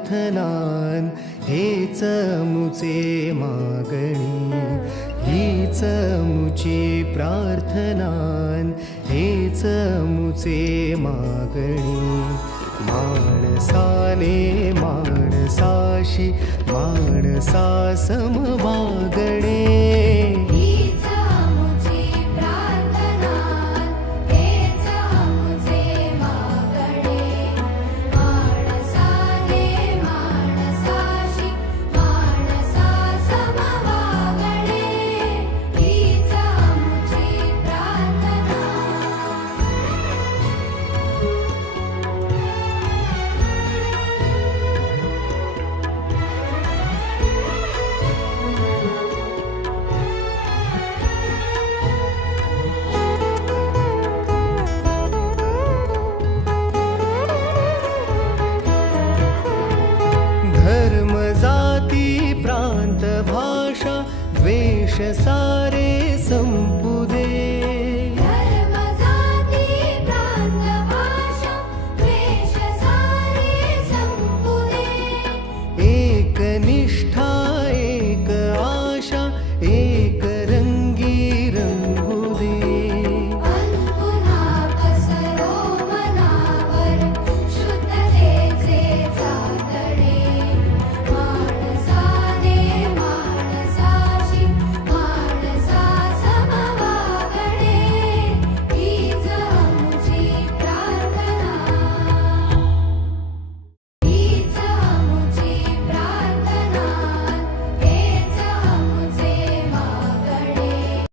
प्रार्थनान हेच मुचे मागणी, हीच मुची प्रार्थनान हेच मुचे मागणी. माणसाने माणसाशी माणसा सम वागणे, हीच मुची प्रार्थना, हेच मुचे मागणे. माणसाने माणसाशी माणसा सम वागणे, हीच मुची प्रार्थना. धर्म जाती प्रांत भाषा द्वेष सारी